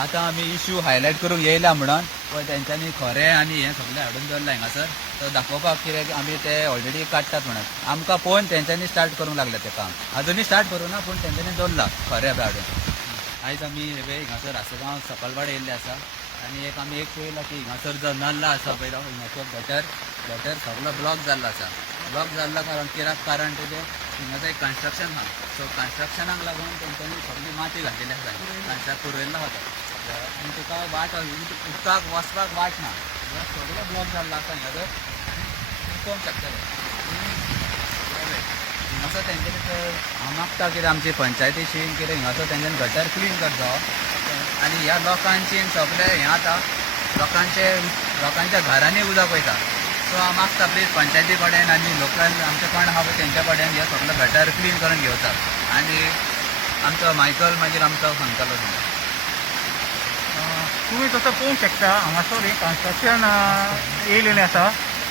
आता आम्ही issue highlight करूंक येयला म्हणून पण तेंच्यांनी खरें आनी हें सगळें हाडून दवरलां हिंगासर तर दाखोवपाक कित्याक आमी ते ऑलरेडी काडटात म्हणून आमकां पळोवन तेंच्यांनी स्टार्ट करूंक लागलें तें काम अजुनूय स्टार्ट करूं ना पूण तेंच्यांनी दवरलां खरें बी हाडून आयज आमी हिंगासर आसगांव सकलवाडे येयल्ले आसा आनी आमी पळयलां की हिंगासर जो नल्ला आसा पळय हिंगाचो गटर सगळो ब्लॉक जाल्लो आसा ब्लॉक जाल्ला कारण तेजें हिंगाचं एक कन्स्ट्रक्शन आहा सो कन्स्ट्रक्शनाक लागून तेंच्यांनी सगळी माती घातलेली आसा कन्स्ट्रक्ट पुरयल्लो आसा आनी तुका वाट उदकाक वचपाक वाट ना सगळो ब्लॉक जाल्लो आसा हिंगासर पळोवंक शकतले हिंगासर तेंच्यांनी हांव मागता कितें आमची पंचायतीशीन कितें हिंगासर तेंच्यांनी गटर क्लीन करचो आनी ह्या लोकांची सगळे हें आतां लोकांच्या घरांनी उदक वयता सो हांव मागता प्लीज पंचायती कडेन आनी लोकल आमचे कोण आहा पळय तेंच्या कडेन हे सगळो गटर क्लीन करून घेवतात आनी आमचो मायकल मागीर आमकां सांगतलो तुम्ही तसं पळोवंक शकता हांगासर हें कन्स्ट्रक्शन येयलेलें आसा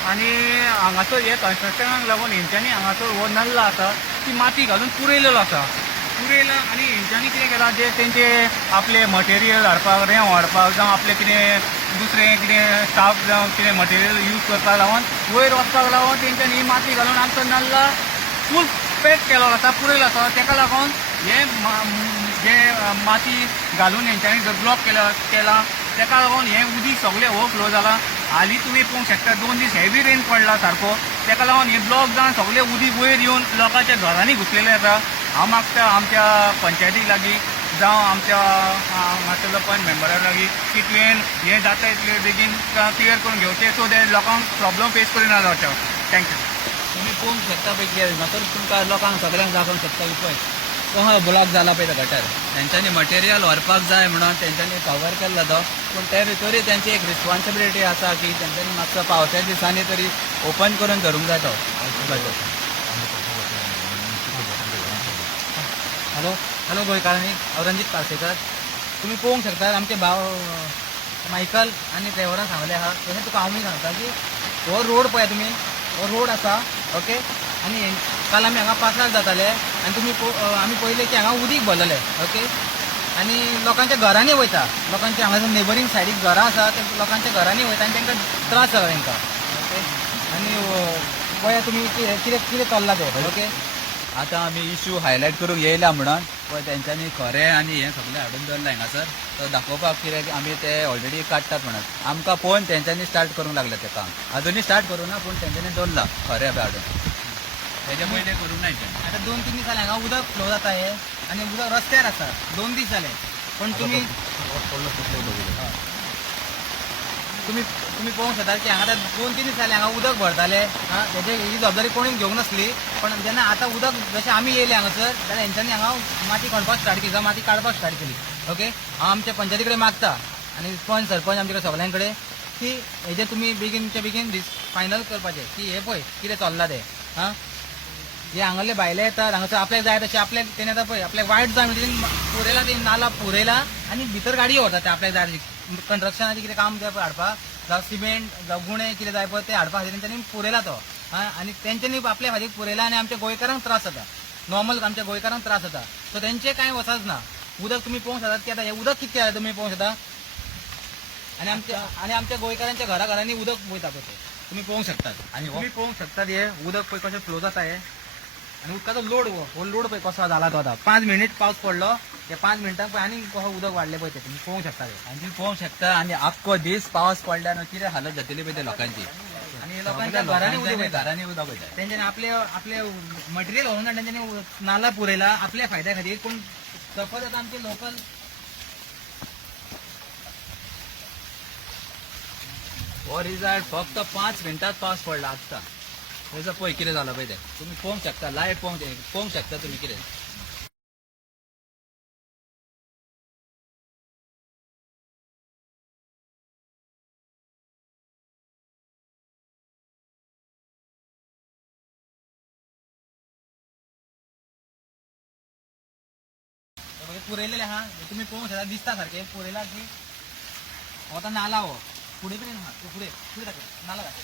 आनी हांगासर हे कन्स्ट्रक्शनाक लागून हेंच्यांनी हांगासर हो नल्ला आसा ती माती घालून पुरयलेलो आसा आनी हेंच्यांनी कितें केलां जे तेंचे आपले मटेरियल हाडपाक रेंव हाडपाक जावं आपलें कितें दुसरें कितें स्टाफ जावं कितें मटेरियल यूज करपाक लागून वयर वचपाक लागून तेंच्यांनी ही माती घालून आमचो नल्ला फूल पॅक केलो आसा पुरयलो आसा तेका लागून हे जे माती घालून हेंच्यांनी जर ब्लॉक केला तेका लागून हें उदीक सगळें ओवरफ्लो जाला हालीं तुमी पळोवंक शकता 2 दीस हेवी रेन पडला सारको तेका लागून हें ब्लॉक जावन सगळें उदीक वयर येवन लोकांच्या घरांनी घुसलेलें आसा हांव मागता आमच्या पंचायती लागीं जावं आमच्या हांगासर पंच मेंबरा लागीं की तुवें हें जाता इतले बेगीन क्लियर करून घेवचें सो दॅट लोकांक प्रॉब्लम फेस करिना जावचो थँक्यू तुमी पळोवंक शकता पळय कितें हिंगासर तुमकां लोकांक सगळ्यांक दाखोवंक शकता की पळय कहो ब्लॉक जाला पळय तो गटर तेंच्यांनी मटेरियल व्हरपाक जाय म्हणून तेंच्यांनी कवर केल्लो तो पूण ते भितरूय तेंची एक रिस्पॉन्सिबिलिटी आसा की तेंच्यांनी मातसो पावसाच्या दिसांनी तरी ओपन करून धरूंक जाय तो गटर हॅलो गोंयकारांनी हांव रणजीत पार्सेकर तुमी पळोवंक शकतात आमचे भाव मायकल आनी ड्रायव्हरान सांगलें आहा तशें तुका हांवूय सांगता की हो रोड पळय तुमी हो रोड आसा ओके आनी काल आमी हांगा पासार जाताले आनी तुमी आमी पळयलें की हांगा उदीक भरलेलें ओके आनी लोकांच्या घरांनी वयता लोकांच्या हांगासर नेबरींग सायडीक घरां आसा ते लोकांच्या घरांनी वयता आनी तांकां त्रास जाला तांकां ओके आनी पळया तुमी कितें चल्लां तें ओके आतां आमी इश्यू हायलायट करूंक येयला म्हणून पण तेंच्यांनी खरें आनी हें सगळें हाडून दवरलां हिंगासर तर दाखोवपाक कित्याक आमी ते ऑलरेडी काडटात म्हणून आमकां पळोवन तेंच्यांनी स्टार्ट करूंक लागलें तें काम अजुनूय स्टार्ट करूं ना पूण तेंच्यांनी दवरलां खरें बी हाडून तेजे पयलीं करूंक ना आता 2-3 दीस जाले हांगा उदक फ्लो जाता हे आनी उदक रस्त्यार आसा 2 दीस जाले पण तुम्ही पळोवंक शकता की हांगा 2-3 दीस जाले हांगा उदक भरताले तेजे ही जबाबदारी कोणी घेवंक नासली पण जेन्ना आतां उदक जशें आमी येयले हांगासर जाल्यार हेंच्यांनी हांगा माती खणपाक स्टार्ट केली माती काडपाक स्टार्ट केली ओके हांव आमच्या पंचायती कडेन मागता आनी पंच सरपंच आमचे कडेन सगळ्यां कडेन की हेजे तुमी बेगीनच्या बेगीन फायनल करपाचें की हे पळय कितें चल्लां तें जे हांगाले भायले येतात हांगासर आपल्याक जाय तशें आपल्याक तेणे आतां पळय आपल्याक वायट जाय म्हणजे पुरयला ते नाला पुरयला आनी भितर गाडी व्हरता ते आपल्याक जाय कंस्ट्रक्शनाचें कितें काम जाय पळय हाडपाक जावं सिमेंट जावं गुणे कितें जाय पळय ते हाडपा खातीर तेंच्यांनी पुरयला तो आनी तेंच्यांनी आपल्या खातीर पुरयला आनी आमच्या गोंयकारांक त्रास जाता नॉर्मल आमच्या गोंयकारांक त्रास जाता सो तेंचे कांय वचच ना उदक तुमी पळोवंक शकतात की आतां हें उदक कितकें जालें तुमी पळोवंक शकता आनी आमच्या गोंयकारांच्या घरांनी उदक वयता पळय तुमी पळोवंक शकतात आनी तुमी पळोवंक शकतात हे उदक पळय कशें फ्लो जाता हे आनी उदकाचो लोड हो लोड पळय कसो जाला तो आतां 5 मिनीट पावस पडलो हे 5 मिनटांक पळय आनी कसो उदक वाडलें पळय ते तुमी पळोवंक शकता आनी तुमी पळोवंक शकता आनी आख्खो दीस पावस पडल्यान कितें हालत जातली पळय ते लोकांची आनी लोकांच्या घरांनी उदक वयता तेंच्यांनी आपले मटेरियल व्हरून तेंच्यांनी नाला पुरयला आपल्या फायद्या खातीर पूण सफर जाता आमचे लोकल हो रिझल्ट फक्त 5 मिनटात पावस पडला आत्ता तेजो पळय कितें जालां पळय तें तुमी पळोवंक शकता लायव्ह पळोवंक शकता तुमी कितें पुरयलेले आहा तुमी पळोवंक शकता दिसता सारकें पुरयला की हो आतां नाला हो फुडें पर्यंत आहा फुडें दाखय नाला दाखय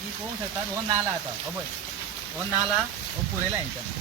की पळोवंक शकतात हो नाला आता हो पळय हो नाला हो पुरयला हेंच्यानी